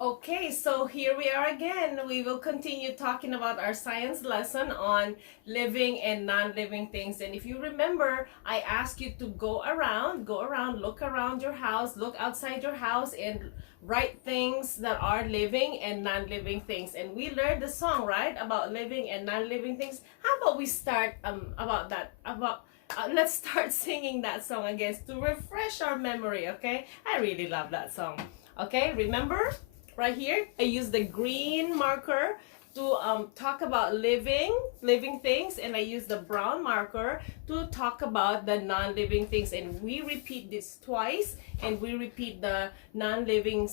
Okay, so here we are again. We will continue talking about our science lesson on living and non-living things. And if you remember, I asked you to go around, look around your house, look outside your house, and write things that are living and non-living things. And we learned the song, right, about living and non-living things. How about we start about that? Let's start singing that song again to refresh our memory. Okay, I really love that song. Okay, remember? Right here I use the green marker to talk about living things, and I use the brown marker to talk about the non-living things, and we repeat this twice, and we repeat the non-living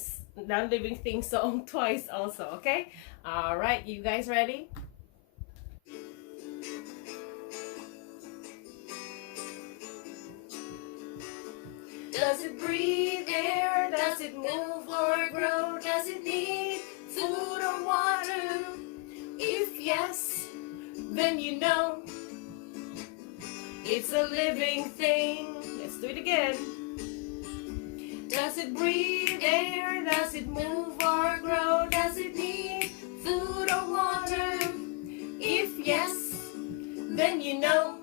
things song twice also. Okay, all right, you guys ready? Does it breathe air? Does it move or grow? Does it need food or water? If yes, then you know it's a living thing. Let's do it again. Does it breathe air? Does it move or grow? Does it need food or water? If yes, then you know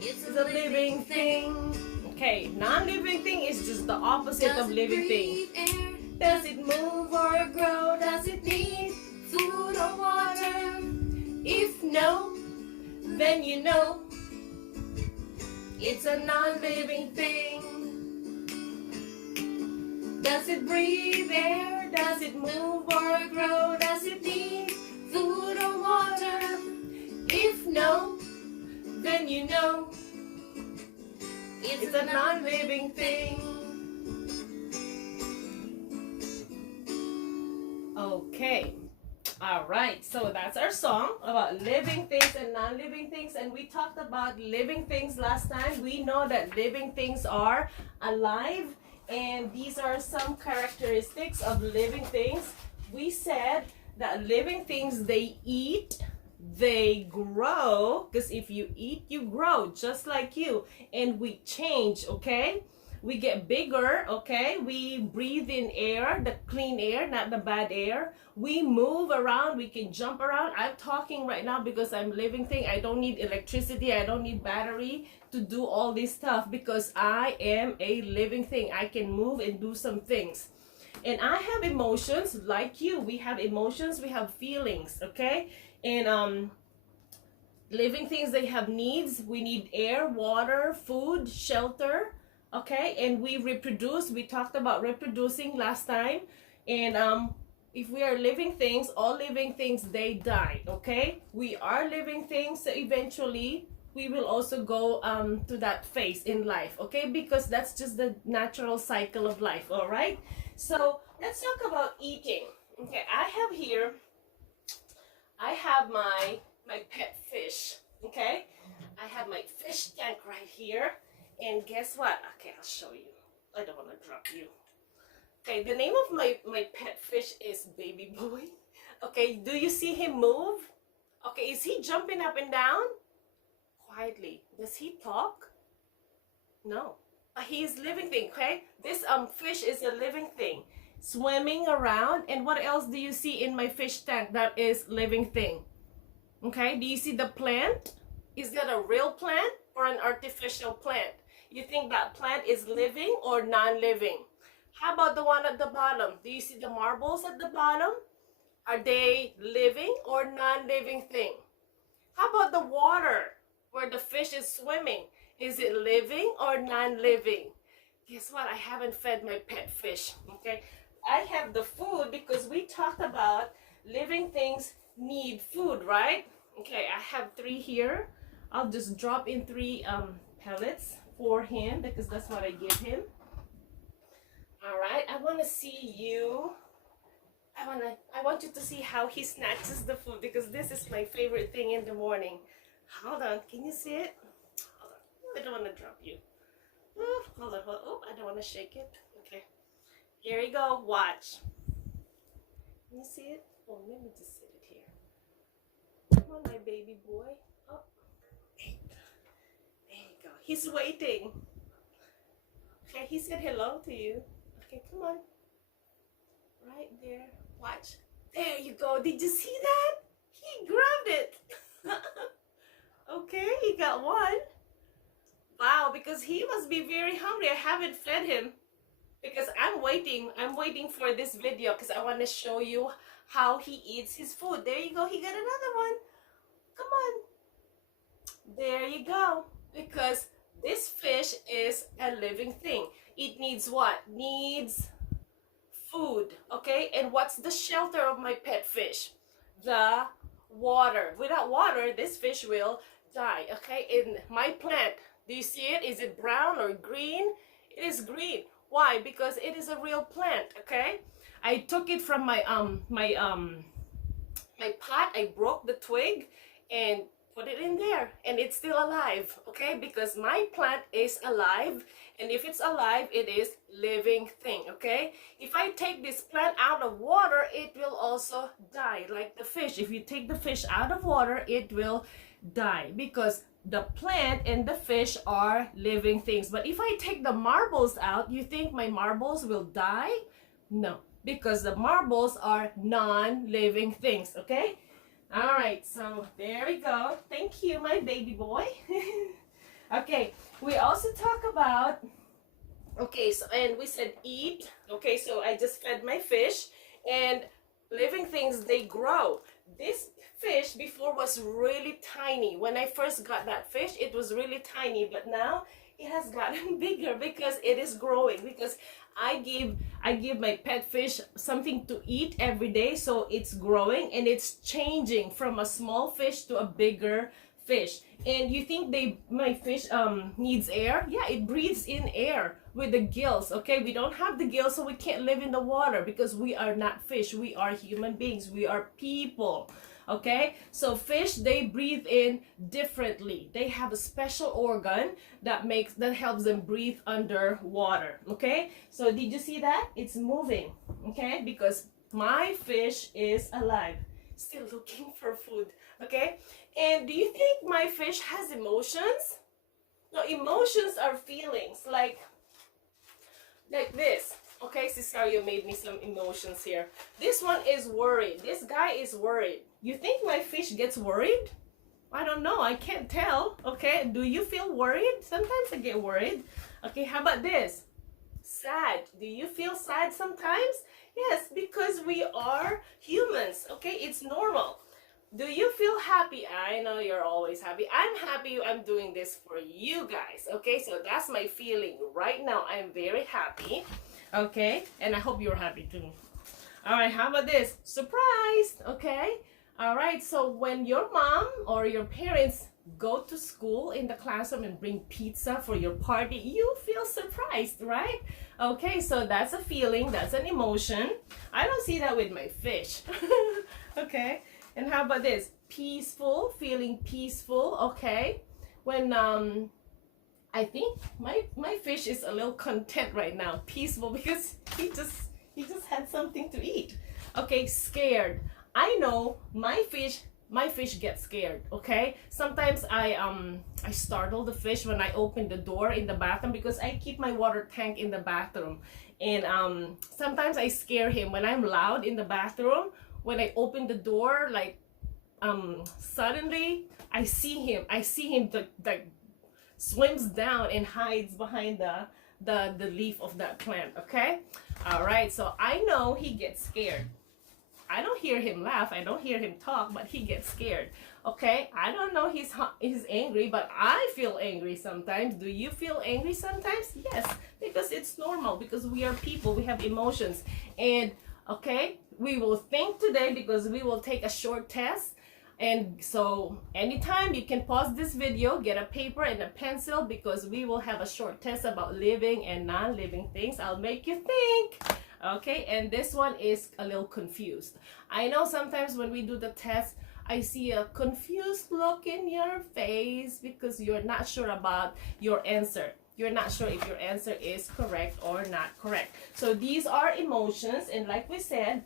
it's a living thing. Okay, non-living thing is just the opposite of living thing. Does it move or grow? Does it need food or water? If no, then you know it's a non-living thing. Does it breathe air? Does it move or grow? Does it need food or water? If no, then you know it's a non-living thing. Okay. All right. So that's our song about living things and non-living things. And we talked about living things last time. We know that living things are alive. And these are some characteristics of living things. We said that living things, they eat, they grow, because if you eat, you grow just like you, and we change. Okay, we get bigger. Okay, we breathe in air, the clean air, not the bad air. We move around, we can jump around. I'm talking right now because I'm living thing. I don't need electricity, I don't need battery to do all this stuff, because I am a living thing. I can move and do some things. And I have emotions like you. We have emotions, we have feelings. Okay, and living things, they have needs. We need air, water, food, shelter. Okay, and we reproduce. We talked about reproducing last time. And if we are living things, all living things, they die. Okay, we are living things, so eventually we will also go to that phase in life. Okay, because that's just the natural cycle of life. All right, so let's talk about eating. Okay, I have my pet fish. Okay, I have my fish tank right here, and guess what? Okay, I'll show you. I don't want to drop you. Okay, the name of my pet fish is Baby Boy. Okay, do you see him move? Okay, is he jumping up and down? Quietly. Does he talk? No. He is living thing. Okay, this fish is a living thing, swimming around. And what else do you see in my fish tank that is living thing? Okay, do you see the plant? Is that a real plant or an artificial plant? You think that plant is living or non-living? How about the one at the bottom? Do you see the marbles at the bottom? Are they living or non-living thing? How about the water where the fish is swimming? Is it living or non-living? Guess what? I haven't fed my pet fish. Okay, I have the food because we talked about living things need food, right? Okay, I have 3 here. I'll just drop in 3 pellets for him because that's what I give him. All right, I want to see you. I want you to see how he snatches the food, because this is my favorite thing in the morning. Hold on, can you see it? Hold on, I don't want to drop you. Oh, hold on. Oh, I don't want to shake it. Okay, here you go. Watch. Can you see it? Oh, let me just sit it here. Come on, my baby boy. Oh, there you go. He's waiting. Okay, he said hello to you. Okay, come on. there. Watch. There you go. Did you see that? He grabbed it. Okay, he got one. Wow, because he must be very hungry. I haven't fed him because I'm waiting for this video because I want to show you how he eats his food. There you go. He got another one. Come on. There you go. Because this fish is a living thing. It needs what? Needs food. Okay? And what's the shelter of my pet fish? The water. Without water, this fish will die. Okay? In my plant, do you see it? Is it brown or green? It is green. Why? Because it is a real plant. Okay? I took it from my pot. I broke the twig and put it in there, and it's still alive. Okay? Because my plant is alive, and if it's alive, it is living thing. Okay? If I take this plant out of water, it will also die, like the fish. If you take the fish out of water, it will die because the plant and the fish are living things. But if I take the marbles out, you think my marbles will die? No, because the marbles are non-living things. Okay? All right, so there we go. Thank you, my baby boy. Okay, we also talk about, okay, so, and we said eat. Okay, so I just fed my fish, and living things, they grow. This fish before was really tiny. When I first got that fish, it was really tiny, but now it has gotten bigger because it is growing. Because I give my pet fish something to eat every day, so it's growing and it's changing from a small fish to a bigger fish. And you think my fish needs air? Yeah, it breathes in air with the gills. Okay, we don't have the gills, so we can't live in the water because we are not fish. We are human beings. We are people. Okay, so fish, they breathe in differently. They have a special organ that helps them breathe underwater. Okay, so did you see that? It's moving. Okay, because my fish is alive, still looking for food. Okay, and do you think my fish has emotions? No, emotions are feelings like this. Okay, Cesario made me some emotions here. This one is worried. This guy is worried. You think my fish gets worried? I don't know. I can't tell. Okay, do you feel worried? Sometimes I get worried. Okay, how about this? Sad. Do you feel sad sometimes? Yes, because we are humans. Okay, it's normal. Do you feel happy? I know you're always happy. I'm happy I'm doing this for you guys. Okay, so that's my feeling right now. I'm very happy. Okay, and I hope you're happy too. All right, how about this? Surprise. Okay. All right, so when your mom or your parents go to school in the classroom and bring pizza for your party, you feel surprised, right? Okay, so that's a feeling, that's an emotion. I don't see that with my fish. Okay, and how about this? Peaceful, feeling peaceful. Okay, when I think my fish is a little content right now, peaceful, because he just had something to eat. Okay, scared. I know my fish gets scared. Okay, sometimes I startle the fish when I open the door in the bathroom because I keep my water tank in the bathroom, and sometimes I scare him when I'm loud in the bathroom. When I open the door, like suddenly I see him like swims down and hides behind the leaf of that plant. Okay, all right, so I know he gets scared. I don't hear him laugh, I don't hear him talk, but he gets scared. Okay, I don't know he's angry, but I feel angry sometimes. Do you feel angry sometimes? Yes, because it's normal, because we are people, we have emotions. And okay, we will think today because we will take a short test. And so anytime you can pause this video, get a paper and a pencil, because we will have a short test about living and non-living things. I'll make you think. Okay, and this one is a little confused. I know sometimes when we do the test, I see a confused look in your face because you're not sure about your answer. You're not sure if your answer is correct or not correct. So these are emotions, and like we said,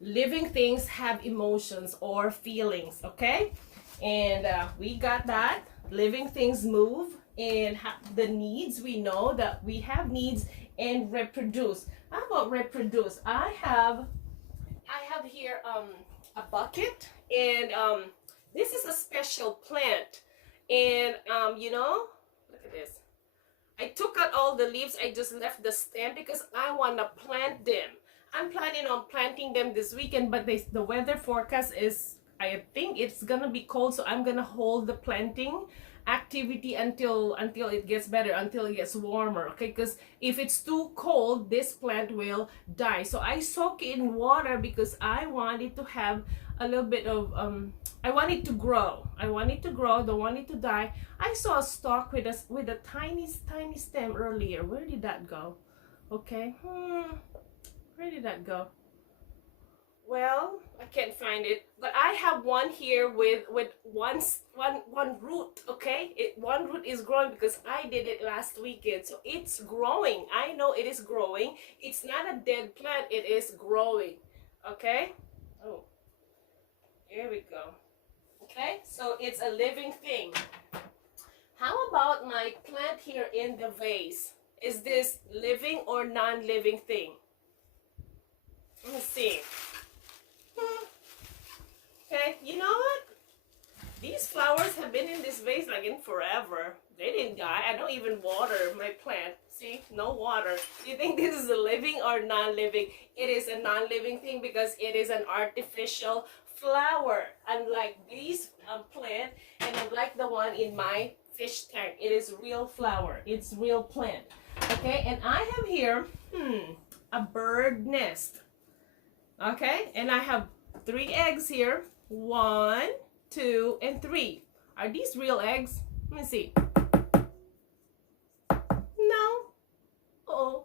living things have emotions or feelings. Okay, and we got that. Living things move, and the needs, we know that we have needs and reproduce. How about reproduce? I have here a bucket, and this is a special plant, and you know, look at this. I took out all the leaves. I just left the stem because I want to plant them. I'm planning on planting them this weekend, but the weather forecast is, I think it's gonna be cold, so I'm gonna hold the planting activity until it gets better, until it gets warmer, okay? Because if it's too cold, this plant will die. So I soak it in water because I want it to have a little bit of I want it to grow. I want it to grow, don't want it to die. I saw a stalk with a tiny stem earlier. Where did that go? Okay, where did that go? Well, I can't find it, but I have one here with one root. Okay, one root is growing because I did it last weekend, so it's growing. I know it is growing. It's not a dead plant. It is growing. Okay. Oh, here we go. Okay, so it's a living thing. How about my plant here in the vase? Is this living or non-living thing? Let me see. Okay, you know what? These flowers have been in this vase like in forever. They didn't die. I don't even water my plant. See, no water. Do you think this is a living or non-living? It is a non-living thing because it is an artificial flower. Unlike these plant, and unlike the one in my fish tank, it is real flower. It's real plant. Okay, and I have here a bird nest. Okay, and I have 3 eggs here. 1, 2, and 3. Are these real eggs? Let me see. No. Oh,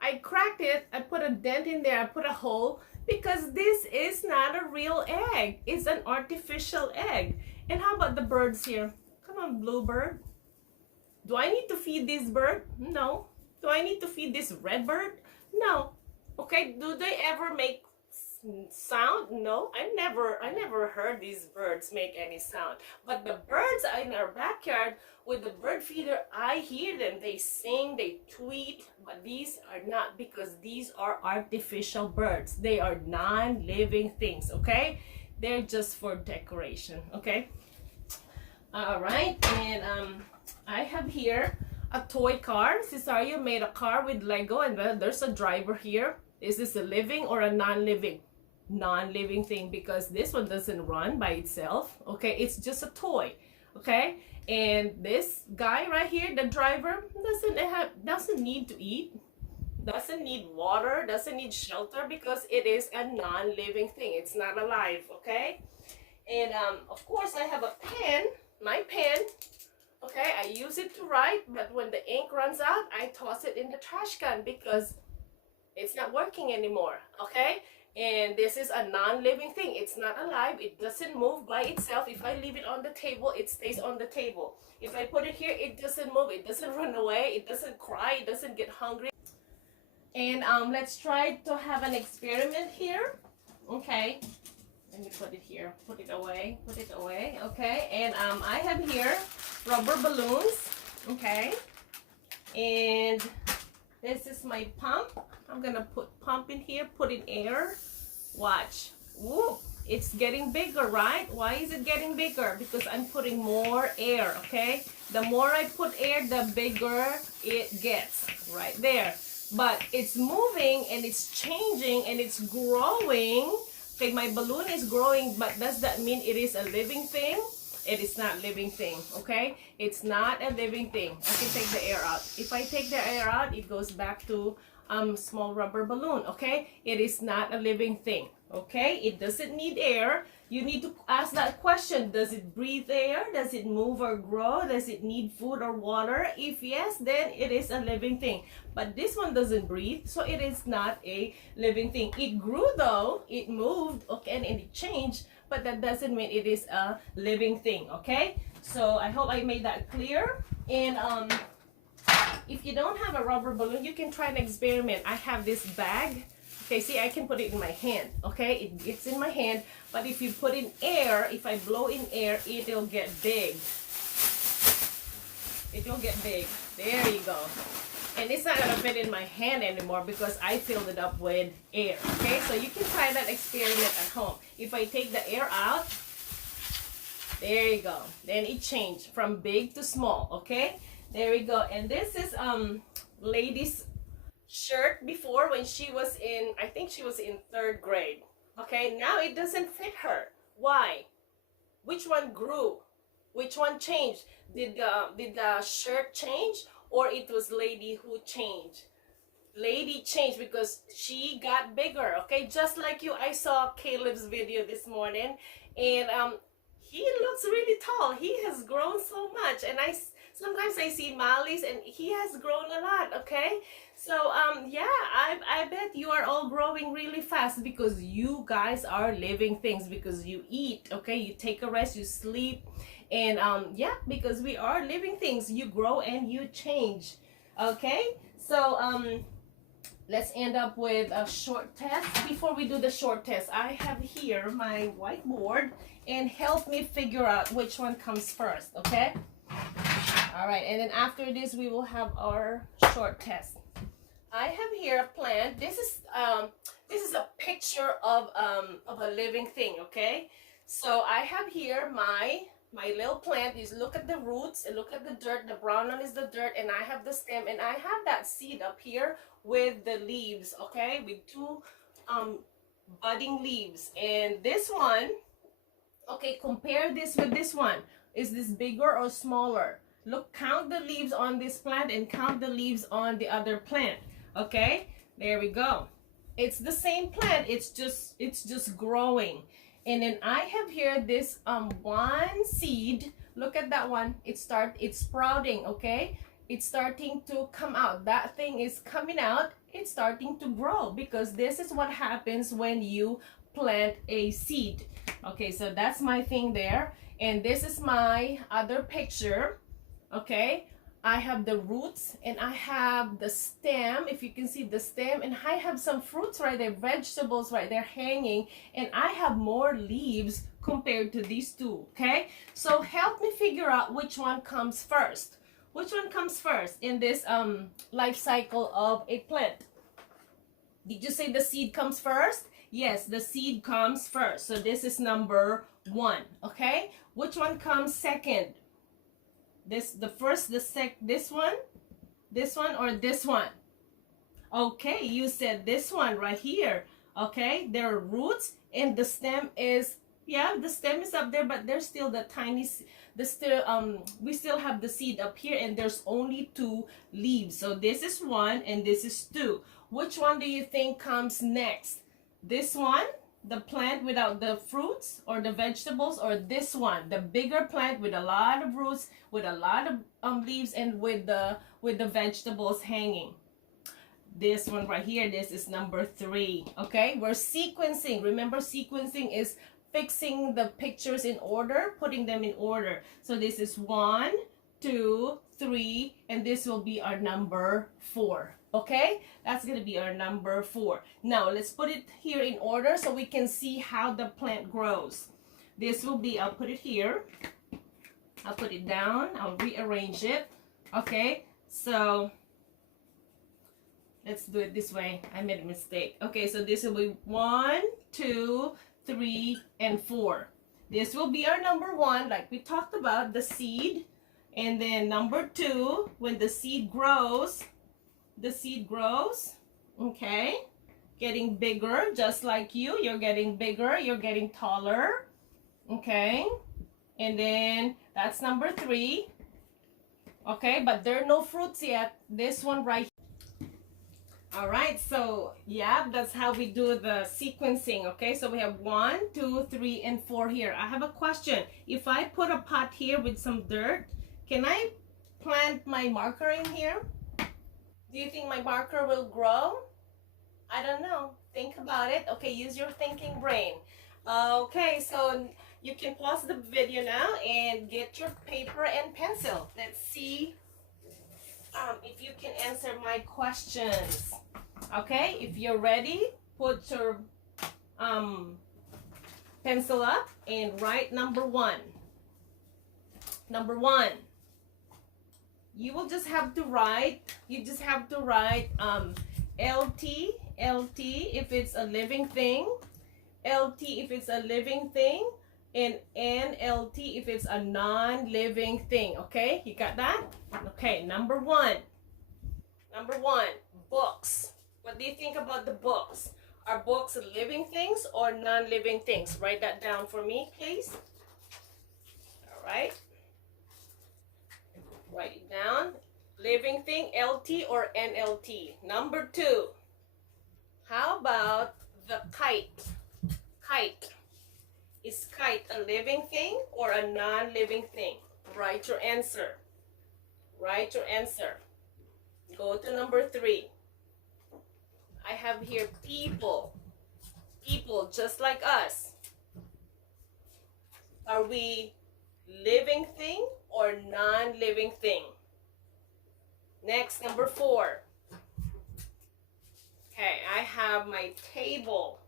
I cracked it. I put a dent in there. I put a hole because this is not a real egg. It's an artificial egg. And how about the birds here? Come on, bluebird. Do I need to feed this bird? No. Do I need to feed this red bird? No. Okay, do they ever make sound? No, I never heard these birds make any sound. But the birds in our backyard with the bird feeder, I hear them. They sing, they tweet, but these are not, because these are artificial birds. They are non-living things, okay? They're just for decoration, okay? All right, and I have here a toy car. Cesario made a car with Lego, and there's a driver here. Is this a living or a non-living? Non-living thing, because this one doesn't run by itself. Okay, it's just a toy. Okay, and this guy right here, the driver, doesn't need to eat, doesn't need water, doesn't need shelter, because it is a non-living thing. It's not alive. Okay, and of course I have a pen, my pen. Okay, I use it to write, but when the ink runs out, I toss it in the trash can because it's not working anymore. Okay, and this is a non-living thing. It's not alive. It doesn't move by itself. If I leave it on the table, it stays on the table. If I put it here, it doesn't move. It doesn't run away. It doesn't cry. It doesn't get hungry. And let's try to have an experiment here. Okay, let me put it here. Put it away. Put it away. Okay, and I have here rubber balloons. Okay, and this is my pump. I'm gonna put pump in here, put in air. Watch. Whoop. It's getting bigger, right? Why is it getting bigger? Because I'm putting more air, okay? The more I put air, the bigger it gets. Right there. But it's moving and it's changing and it's growing. Okay, my balloon is growing, but does that mean it is a living thing? It is not living thing, okay? It's not a living thing. I can take the air out. If I take the air out, it goes back to small rubber balloon, okay? It is not a living thing, okay? It doesn't need air. You need to ask that question. Does it breathe air? Does it move or grow? Does it need food or water? If yes, then it is a living thing. But this one doesn't breathe, so it is not a living thing. It grew though, it moved, okay, and it changed, but that doesn't mean it is a living thing, okay? So I hope I made that clear. And if you don't have a rubber balloon, you can try an experiment. I have this bag. Okay, see, I can put it in my hand, okay? It's in my hand, but if you put in air, if I blow in air, it'll get big. It will get big. There you go. And it's not gonna fit in my hand anymore because I filled it up with air. Okay, so you can try that experiment at home. If I take the air out, there you go. Then it changed from big to small. Okay, there we go. And this is lady's shirt before when she was in, I think she was in 3rd grade. Okay, now it doesn't fit her. Why? Which one grew? Which one changed? Did the shirt change, or it was lady who changed? Lady changed because she got bigger. Okay, just like you, I saw Caleb's video this morning, and he looks really tall. He has grown so much, and sometimes I see Molly's, and he has grown a lot. Okay, so yeah, I bet you are all growing really fast because you guys are living things, because you eat. Okay, you take a rest, you sleep, and yeah, because we are living things. You grow and you change. Okay, so let's end up with a short test. Before we do the short test, I have here my whiteboard, and help me figure out which one comes first. Okay, all right, and then after this we will have our short test. I have here a plant. This is a picture of a living thing. Okay, so I have here my little plant. Is look at the roots and look at the dirt. The brown one is the dirt, and I have the stem, and I have that seed up here with the leaves. Okay, with 2 budding leaves. And this one, okay, compare this with this one. Is this bigger or smaller? Look, count the leaves on this plant and count the leaves on the other plant. Okay, there we go. It's the same plant, it's just growing. And then I have here this one seed. Look at that one. It's sprouting. Okay, it's starting to come out. That thing is coming out. It's starting to grow, because this is what happens when you plant a seed. Okay, so that's my thing there. And this is my other picture. Okay, I have the roots and I have the stem, if you can see the stem, and I have some fruits right there, vegetables right there hanging, and I have more leaves compared to these two. Okay, so help me figure out which one comes first. Which one comes first in this life cycle of a plant? Did you say the seed comes first? Yes, the seed comes first. So this is number 1. Okay, which one comes second? This one, or this one? Okay, you said this one right here. Okay, there are roots, and the stem is, yeah, the stem is up there, but there's still the tiny, we still have the seed up here, and there's only 2 leaves. So this is 1 and this is 2. Which one do you think comes next? This one, the plant without the fruits or the vegetables, or this one, the bigger plant with a lot of roots, with a lot of leaves, and with the vegetables hanging? This one right here, this is number 3. Okay, we're sequencing. Remember, sequencing is fixing the pictures in order, putting them in order. So this is 1, 2, 3, and this will be our number 4. Okay, that's going to be our number 4. Now let's put it here in order so we can see how the plant grows. This will be, I'll put it here, I'll put it down, I'll rearrange it. Okay, so let's do it this way. I made a mistake. Okay, so this will be 1, 2, 3, and 4. This will be our number 1, like we talked about, the seed. And then number 2, when the seed grows, okay, getting bigger, just like you're getting bigger, you're getting taller. Okay, and then that's number 3. Okay, but there are no fruits yet. This one right here. All right, so yeah, that's how we do the sequencing. Okay, so we have 1, 2, 3, and 4 here. I have a question. If I put a pot here with some dirt, can I plant my marker in here? Do you think my marker will grow? I don't know. Think about it. Okay, use your thinking brain. Okay, so you can pause the video now and get your paper and pencil. Let's see if you can answer my questions. Okay, if you're ready, put your pencil up and write number 1. Number 1. you will just have to write, LT, if it's a living thing, LT if it's a living thing, and NLT if it's a non-living thing. Okay, you got that? Okay, number one, books. What do you think about the books? Are books living things or non-living things? Write that down for me, please. All right. Write it down. Living thing, LT or NLT. Number two, how about the kite? Kite. Is kite a living thing or a non-living thing? Write your answer. Write your answer. Go to number three. I have here people. People just like us. Are we living thing or non-living thing? Next, number four. Okay, I have my table.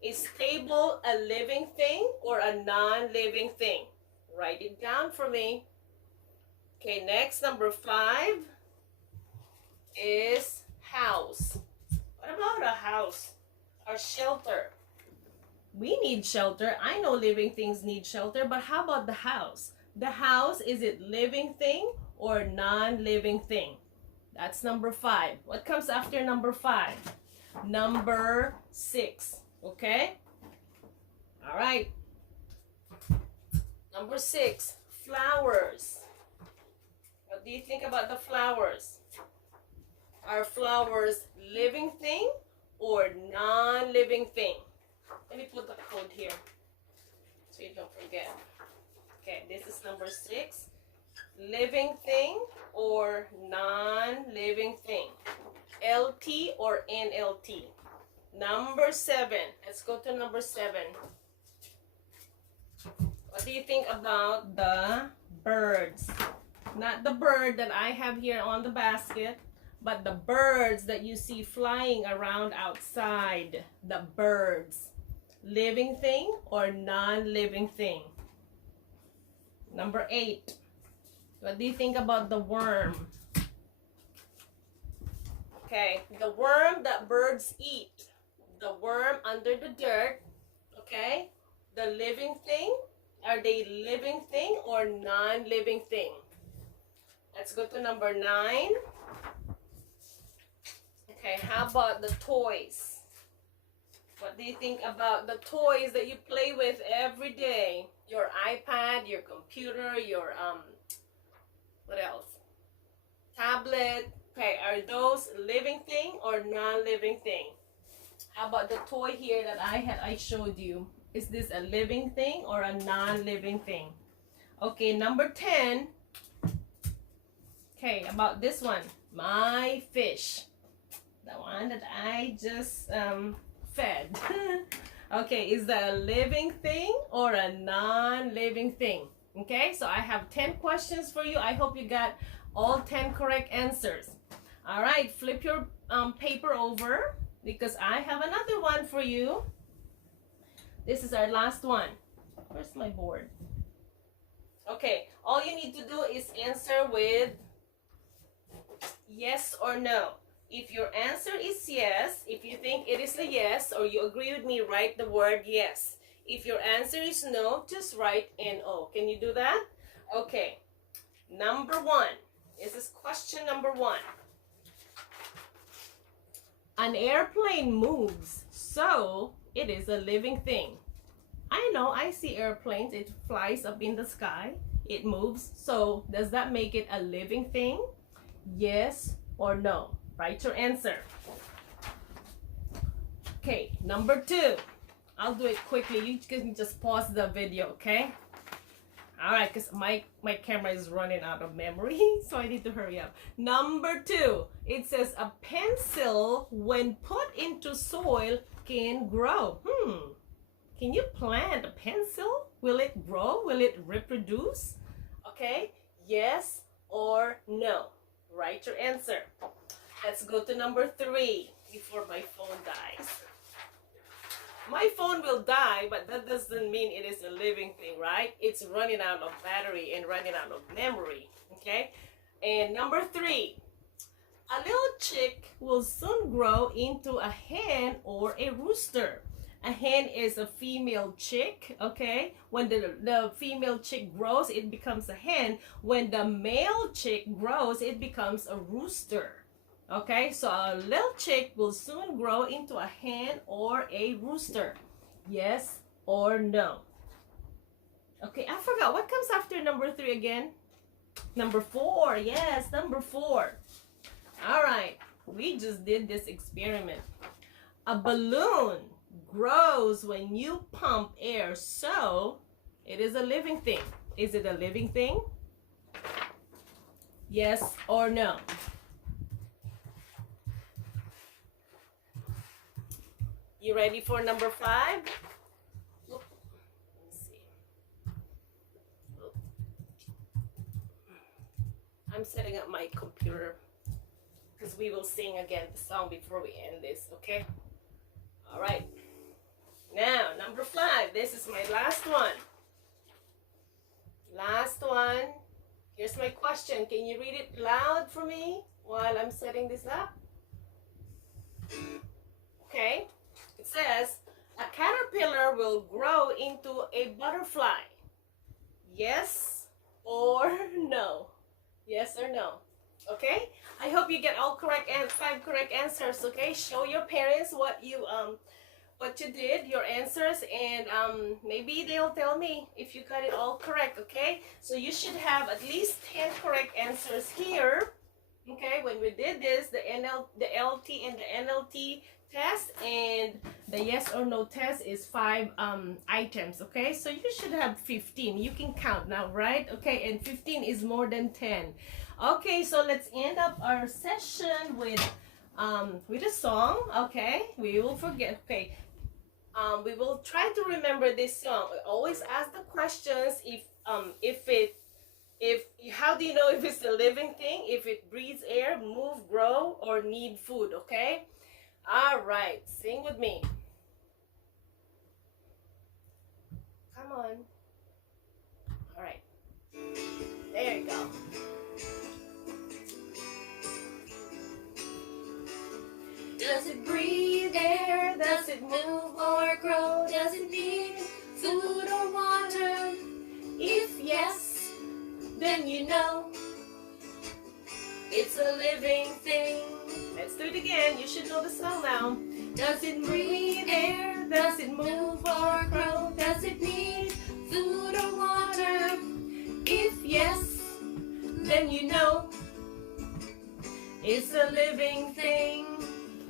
Is table a living thing or a non-living thing? Write it down for me. Okay, next, number five is house. What about a house or shelter? We need shelter. I know living things need shelter, but how about the house? The house, is it living thing or non-living thing? That's number five. What comes after number five? Number six. Okay? All right. Number six, flowers. What do you think about the flowers? Are flowers living thing or non-living thing? Let me put the code here so you don't forget. Okay, this is number six. Living thing or non-living thing? LT or NLT? Number seven. Let's go to number seven. What do you think about the birds? Not the bird that I have here on the basket, but the birds that you see flying around outside. The birds. Living thing or non-living thing? Number eight. What do you think about the worm? Okay, the worm that birds eat. The worm under the dirt. Okay, the living thing. Are they living thing or non-living thing? Let's go to number nine. Okay, how about the toys? What do you think about the toys that you play with every day? Your iPad, your computer, your what else? Tablet. Okay, are those living thing or non-living thing? How about the toy here that I showed you? Is this a living thing or a non-living thing? Okay, number 10. Okay, about this one. My fish. The one that I just fed. Okay, is that a living thing or a non-living thing? Okay, so I have 10 questions for you. I hope you got all 10 correct answers. All right, flip your paper over because I have another one for you. This is our last one. Where's my board? Okay, all you need to do is answer with yes or no. If your answer is yes, if you think it is a yes or you agree with me, write the word yes. If your answer is no, just write NO. Can you do that? Okay. Number one. This is question number one. An airplane moves, so it is a living thing. I know, I see airplanes. It flies up in the sky. It moves. So does that make it a living thing? Yes or no? Write your answer. Okay, number two. I'll do it quickly. You can just pause the video, okay? All right, because my camera is running out of memory, so I need to hurry up. Number two, it says a pencil, when put into soil, can grow. Can you plant a pencil? Will it grow? Will it reproduce? Okay, yes or no? Write your answer. Let's go to number three before my phone dies. My phone will die, but that doesn't mean it is a living thing, right? It's running out of battery and running out of memory, okay? And number 3, a little chick will soon grow into a hen or a rooster. A hen is a female chick, okay? When the female chick grows, it becomes a hen. When the male chick grows, it becomes a rooster. Okay, so a little chick will soon grow into a hen or a rooster. Yes or no? Okay, I forgot. What comes after number 3 again? Number 4. Yes, number 4. All right, we just did this experiment. A balloon grows when you pump air, so it is a living thing. Is it a living thing? Yes or no? You ready for number 5? Let me see. I'm setting up my computer because we will sing again the song before we end this, okay? All right. Now, number 5. This is my last one. Last one. Here's my question. Can you read it loud for me while I'm setting this up? Okay. It says, a caterpillar will grow into a butterfly. Yes or no? Yes or no? Okay? I hope you get all correct and 5 correct answers, okay? Show your parents what you did, your answers, and maybe they'll tell me if you got it all correct, okay? So you should have at least 10 correct answers here, okay? When we did this, the LT and the NLT test, and the yes or no test is 5 items, okay? So you should have 15. You can count now, right? Okay, and 15 is more than 10. Okay, so let's end up our session with a song, okay? We will forget, okay? We will try to remember this song. We always ask the questions how do you know if it's a living thing, if it breathes air, move, grow, or need food, okay? All right, sing with me. Come on. All right. There you go. Does it breathe air? Does it move or grow? Does it need food or water? If yes, then you know it's a living thing. Let's do it again. You should know the song now. Does it breathe air? Does it move or grow? Does it need food or water? If yes, then you know it's a living thing.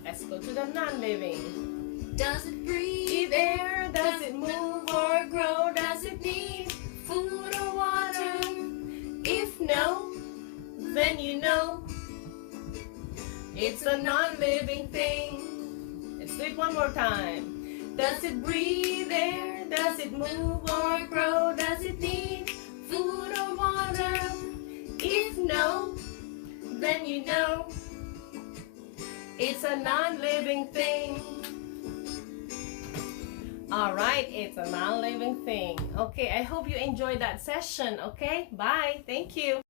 Let's go to the non-living. Does it breathe air? Does it move or grow? Does it need food or water? If no, then you know it's a non-living thing. Let's do it one more time. Does it breathe air? Does it move or grow? Does it need food or water? If no, then you know it's a non-living thing. All right, it's a non-living thing. Okay, I hope you enjoyed that session. Okay, bye. Thank you.